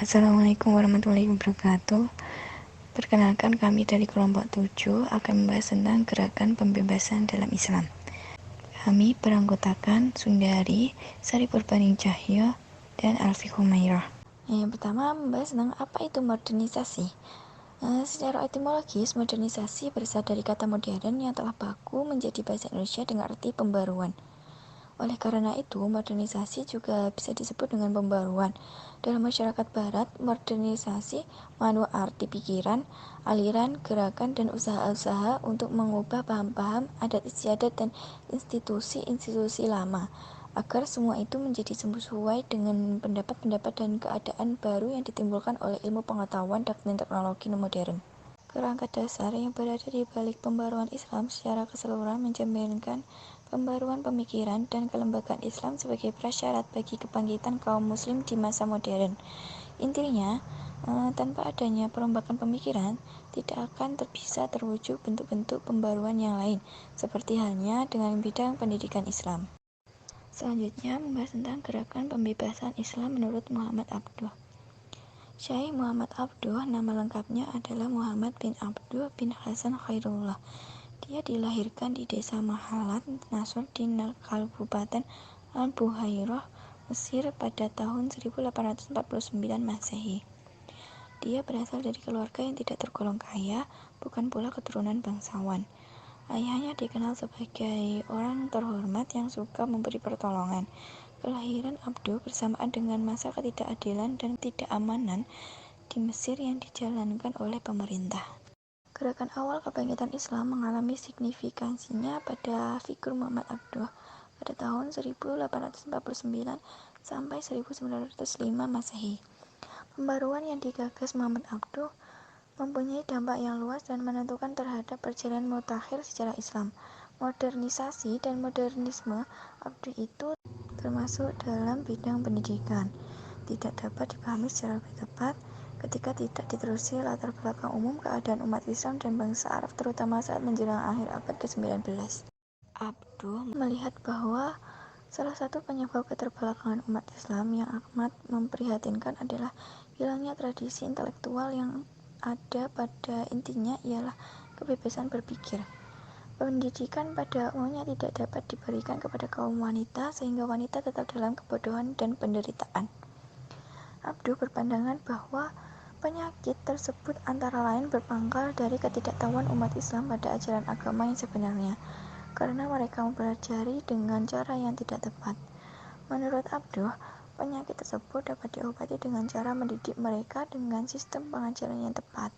Assalamualaikum warahmatullahi wabarakatuh. Perkenalkan, kami dari kelompok 7 akan membahas tentang gerakan pembebasan dalam Islam. Kami beranggotakan Sundari, Sari Purbaning Cahyo, dan Alfi Humairah. Yang pertama, membahas tentang apa itu modernisasi. Secara etimologis, modernisasi berasal dari kata modern yang telah baku menjadi bahasa Indonesia dengan arti pembaruan. Oleh karena itu, modernisasi juga bisa disebut dengan pembaruan. Dalam masyarakat barat, modernisasi mengandung arti pikiran, aliran, gerakan, dan usaha-usaha untuk mengubah paham-paham, adat istiadat, dan institusi-institusi lama, agar semua itu menjadi sesuai dengan pendapat-pendapat dan keadaan baru yang ditimbulkan oleh ilmu pengetahuan dan teknologi modern. Kerangka dasar yang berada di balik pembaruan Islam secara keseluruhan mencerminkan pembaruan pemikiran dan kelembagaan Islam sebagai prasyarat bagi kebangkitan kaum muslim di masa modern. Intinya, tanpa adanya perombakan pemikiran, tidak akan bisa terwujud bentuk-bentuk pembaruan yang lain, seperti halnya dengan bidang pendidikan Islam. Selanjutnya, membahas tentang gerakan pembebasan Islam menurut Muhammad Abduh. Syekh Muhammad Abduh, nama lengkapnya adalah Muhammad bin Abduh bin Hasan Khairullah. Dia dilahirkan di desa Mahalat, Nasr di Kabupaten Al-Buhairah, Mesir pada tahun 1849 Masehi. Dia berasal dari keluarga yang tidak tergolong kaya, bukan pula keturunan bangsawan. Ayahnya dikenal sebagai orang terhormat yang suka memberi pertolongan. Kelahiran Abduh bersamaan dengan masa ketidakadilan dan ketidakamanan di Mesir yang dijalankan oleh pemerintah. Gerakan awal kebangkitan Islam mengalami signifikansinya pada figur Muhammad Abduh pada tahun 1849 sampai 1905 Masehi. Pembaruan yang digagas Muhammad Abduh mempunyai dampak yang luas dan menentukan terhadap perjalanan mutakhir sejarah Islam. Modernisasi dan modernisme Abduh itu termasuk dalam bidang pendidikan. Tidak dapat dipahami secara lebih tepat ketika tidak ditelusuri latar belakang umum keadaan umat Islam dan bangsa Arab terutama saat menjelang akhir abad ke-19. Abduh melihat bahwa salah satu penyebab keterbelakangan umat Islam yang amat memprihatinkan adalah hilangnya tradisi intelektual yang ada pada intinya ialah kebebasan berpikir. Pendidikan pada umumnya tidak dapat diberikan kepada kaum wanita sehingga wanita tetap dalam kebodohan dan penderitaan. Abduh berpandangan bahwa penyakit tersebut antara lain berpangkal dari ketidaktahuan umat Islam pada ajaran agama yang sebenarnya, karena mereka mempelajari dengan cara yang tidak tepat. Menurut Abduh, penyakit tersebut dapat diobati dengan cara mendidik mereka dengan sistem pengajaran yang tepat.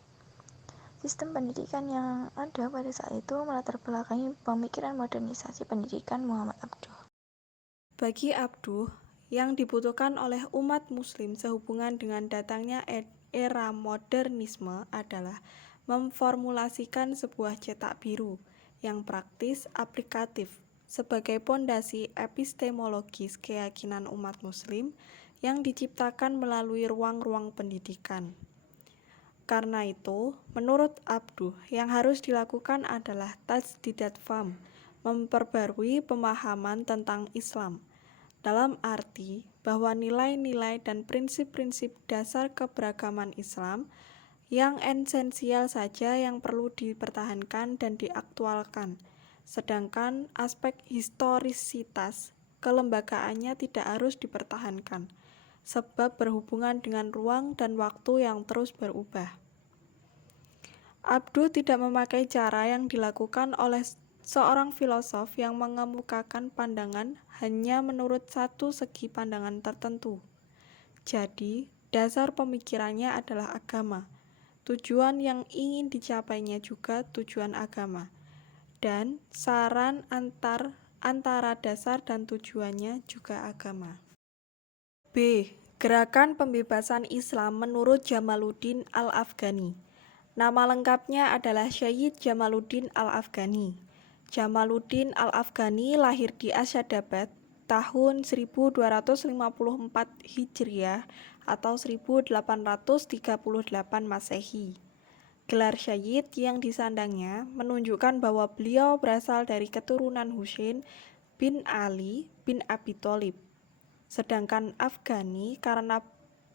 Sistem pendidikan yang ada pada saat itu melatar belakangi pemikiran modernisasi pendidikan Muhammad Abduh. Bagi Abduh, yang dibutuhkan oleh umat muslim sehubungan dengan datangnya era modernisme adalah memformulasikan sebuah cetak biru yang praktis aplikatif sebagai pondasi epistemologis keyakinan umat muslim yang diciptakan melalui ruang-ruang pendidikan. Karena itu, menurut Abduh, yang harus dilakukan adalah tajdidat faham, memperbarui pemahaman tentang Islam, dalam arti bahwa nilai-nilai dan prinsip-prinsip dasar keberagaman Islam yang esensial saja yang perlu dipertahankan dan diaktualkan, sedangkan aspek historisitas kelembagaannya tidak harus dipertahankan, sebab berhubungan dengan ruang dan waktu yang terus berubah. Abduh tidak memakai cara yang dilakukan oleh seorang filosof yang mengemukakan pandangan hanya menurut satu segi pandangan tertentu. Jadi, dasar pemikirannya adalah agama. Tujuan yang ingin dicapainya juga tujuan agama. Dan saran antara dasar dan tujuannya juga agama. B. Gerakan pembebasan Islam menurut Jamaluddin Al-Afghani. Nama lengkapnya adalah Syed Jamaluddin Al-Afghani. Jamaluddin Al-Afghani lahir di Asyadabad tahun 1254 Hijriah atau 1838 Masehi. Gelar Syed yang disandangnya menunjukkan bahwa beliau berasal dari keturunan Husain bin Ali bin Abi Thalib. Sedangkan Afghani karena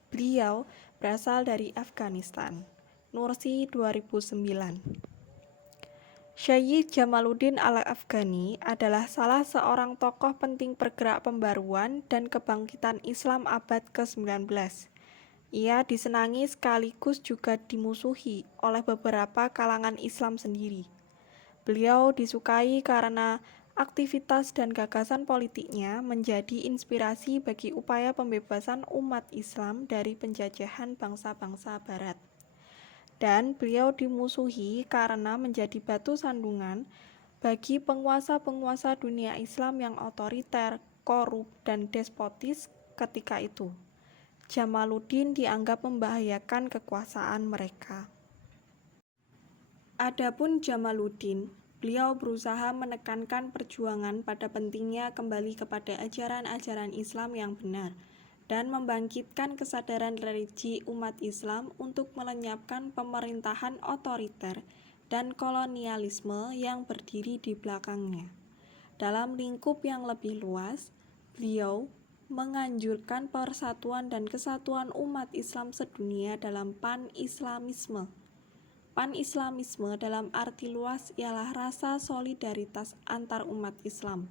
beliau berasal dari Afghanistan. Nursi 2009. Syed Jamaluddin Al-Afghani adalah salah seorang tokoh penting pergerak pembaruan dan kebangkitan Islam abad ke-19. Ia disenangi sekaligus juga dimusuhi oleh beberapa kalangan Islam sendiri. Beliau disukai karena aktivitas dan gagasan politiknya menjadi inspirasi bagi upaya pembebasan umat Islam dari penjajahan bangsa-bangsa Barat. Dan beliau dimusuhi karena menjadi batu sandungan bagi penguasa-penguasa dunia Islam yang otoriter, korup, dan despotis ketika itu. Jamaluddin dianggap membahayakan kekuasaan mereka. Adapun Jamaluddin, beliau berusaha menekankan perjuangan pada pentingnya kembali kepada ajaran-ajaran Islam yang benar dan membangkitkan kesadaran religi umat Islam untuk melenyapkan pemerintahan otoriter dan kolonialisme yang berdiri di belakangnya. Dalam lingkup yang lebih luas, beliau menganjurkan persatuan dan kesatuan umat Islam sedunia dalam pan-islamisme. Pan-islamisme dalam arti luas ialah rasa solidaritas antar umat Islam,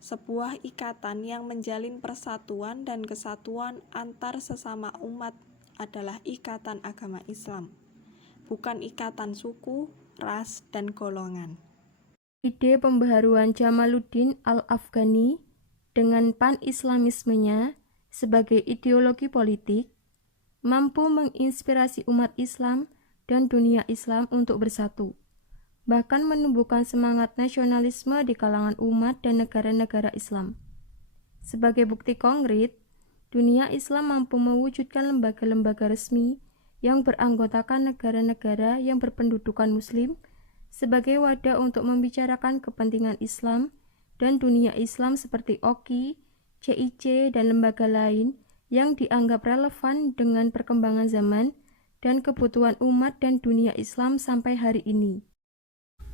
sebuah ikatan yang menjalin persatuan dan kesatuan antar sesama umat adalah ikatan agama Islam, bukan ikatan suku, ras, dan golongan. Ide pembaharuan Jamaluddin Al-Afghani dengan pan-islamismenya sebagai ideologi politik mampu menginspirasi umat Islam dan dunia Islam untuk bersatu, bahkan menumbuhkan semangat nasionalisme di kalangan umat dan negara-negara Islam. Sebagai bukti konkret, dunia Islam mampu mewujudkan lembaga-lembaga resmi yang beranggotakan negara-negara yang berpendudukan Muslim sebagai wadah untuk membicarakan kepentingan Islam dan dunia Islam seperti OKI, CIC, dan lembaga lain yang dianggap relevan dengan perkembangan zaman dan kebutuhan umat dan dunia Islam sampai hari ini.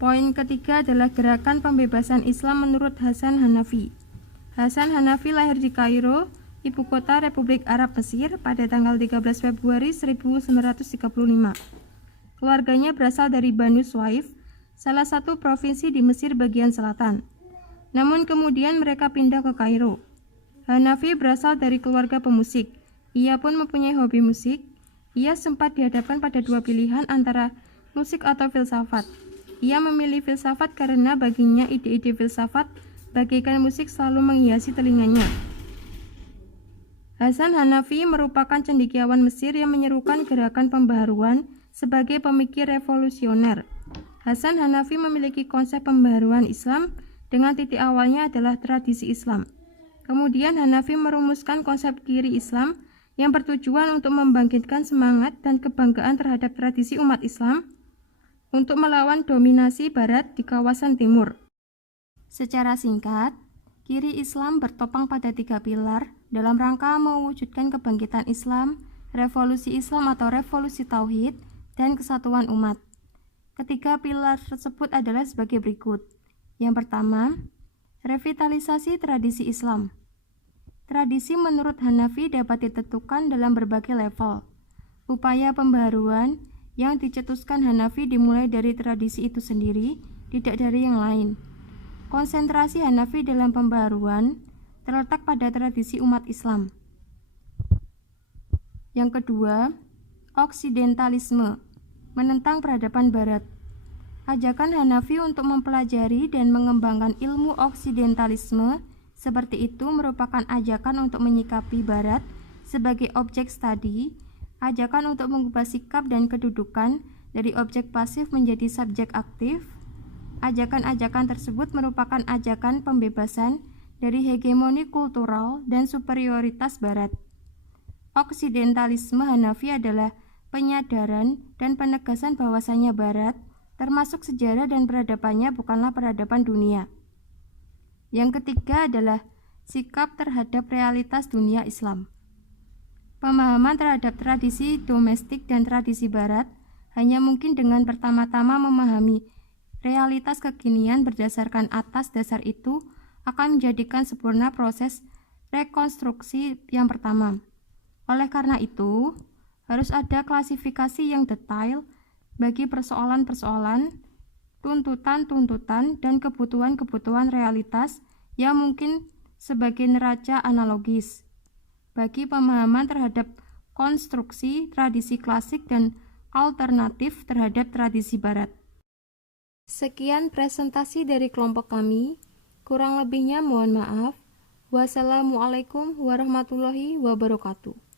Poin ketiga adalah gerakan pembebasan Islam menurut Hasan Hanafi. Hasan Hanafi lahir di Kairo, ibu kota Republik Arab Mesir, pada tanggal 13 Februari 1935. Keluarganya berasal dari Banu Suaif, salah satu provinsi di Mesir bagian selatan. Namun kemudian mereka pindah ke Kairo. Hanafi berasal dari keluarga pemusik. Ia pun mempunyai hobi musik. Ia sempat dihadapkan pada dua pilihan antara musik atau filsafat. Ia memilih filsafat karena baginya ide-ide filsafat bagaikan musik selalu menghiasi telinganya. Hasan Hanafi merupakan cendekiawan Mesir yang menyerukan gerakan pembaharuan sebagai pemikir revolusioner. Hasan Hanafi memiliki konsep pembaharuan Islam dengan titik awalnya adalah tradisi Islam. Kemudian Hanafi merumuskan konsep kiri Islam yang bertujuan untuk membangkitkan semangat dan kebanggaan terhadap tradisi umat Islam untuk melawan dominasi Barat di kawasan Timur. Secara singkat, kiri Islam bertopang pada 3 pilar dalam rangka mewujudkan kebangkitan Islam, revolusi Islam atau revolusi Tauhid, dan kesatuan umat. Ketiga pilar tersebut adalah sebagai berikut. Yang pertama, revitalisasi tradisi Islam. Tradisi menurut Hanafi dapat ditentukan dalam berbagai level. Upaya pembaharuan yang dicetuskan Hanafi dimulai dari tradisi itu sendiri, tidak dari yang lain. Konsentrasi Hanafi dalam pembaharuan terletak pada tradisi umat Islam. Yang kedua, oksidentalisme, menentang peradaban Barat. Ajakan Hanafi untuk mempelajari dan mengembangkan ilmu oksidentalisme seperti itu merupakan ajakan untuk menyikapi Barat sebagai objek studi, ajakan untuk mengubah sikap dan kedudukan dari objek pasif menjadi subjek aktif. Ajakan-ajakan tersebut merupakan ajakan pembebasan dari hegemoni kultural dan superioritas Barat. Oksidentalisme Hanafi adalah penyadaran dan penegasan bahwasannya Barat, termasuk sejarah dan peradabannya, bukanlah peradaban dunia. Yang ketiga adalah sikap terhadap realitas dunia Islam. Pemahaman terhadap tradisi domestik dan tradisi Barat hanya mungkin dengan pertama-tama memahami realitas kekinian berdasarkan atas dasar itu akan menjadikan sempurna proses rekonstruksi yang pertama. Oleh karena itu, Harus ada klasifikasi yang detail bagi persoalan-persoalan, tuntutan-tuntutan, dan kebutuhan-kebutuhan realitas yang mungkin sebagai neraca analogis bagi pemahaman terhadap konstruksi tradisi klasik dan alternatif terhadap tradisi barat. Sekian presentasi dari kelompok kami. Kurang lebihnya mohon maaf. Wassalamualaikum warahmatullahi wabarakatuh.